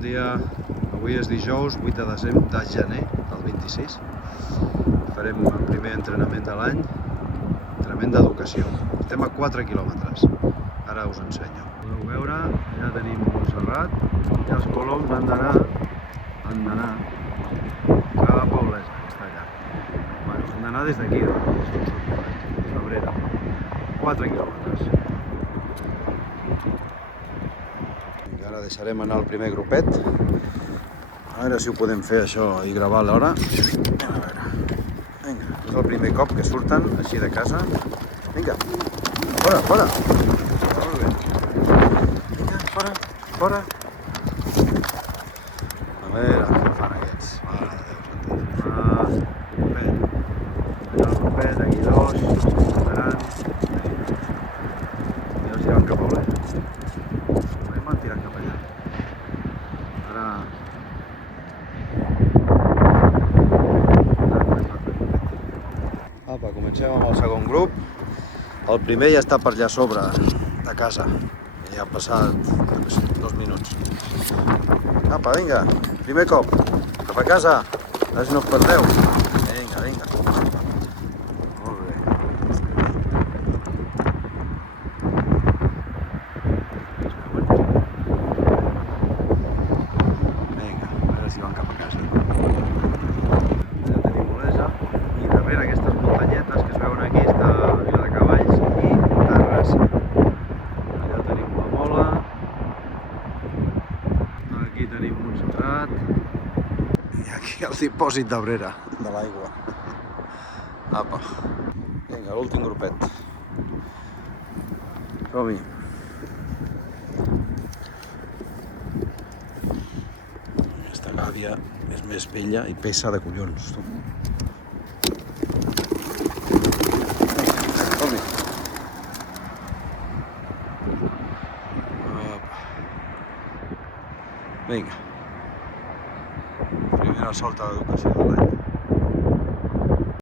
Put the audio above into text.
dia. Avui és dijous 8 de gener del 26. Farem el primer entrenament de l'any, entrenament d'educació. Estem a 4 quilòmetres. Ara us ensenyo. Podeu veure, allà tenim Montserrat i els coloms han d'anar cap a Olesa, que està allà. Bueno, han d'anar des d'aquí, des d'Abrera. 4 quilòmetres. Ara deixarem anar el primer grupet. A veure si ho podem fer això i gravar l'hora. A veure. Vinga, és el primer cop que surten així de casa. Vinga, fora, fora. Molt bé. Vinga, fora, fora. A veure, què fan aquests? Mare de Déu, santíssim. Allà el grupet, aquí dos, estaran. I els llevan cap a Olesa. M'han tirat cap allà. Ara... Apa, comencem amb el segon grup. El primer ja està per allà sobre de casa. Ja han passat 2 minuts. Apa, vinga, primer cop. Cap a casa. A veure si no us perdeu. Vinga, vinga. Molt bé. Vinga, a veure si van cap a casa. Ja tenim Olesa i darrere aquestes muntanyetes que es veuen aquí està Viladecavalls i Terrassa. Allà tenim la Mola, aquí tenim Montserrat i aquí el dipòsit d'Abrera de l'aigua. Apa. Vinga, l'últim grupet. Som-hi. Aquesta gàbia és més vella i pesa de collons. Som-hi. Vinga. Primera solta d'educació de l'any.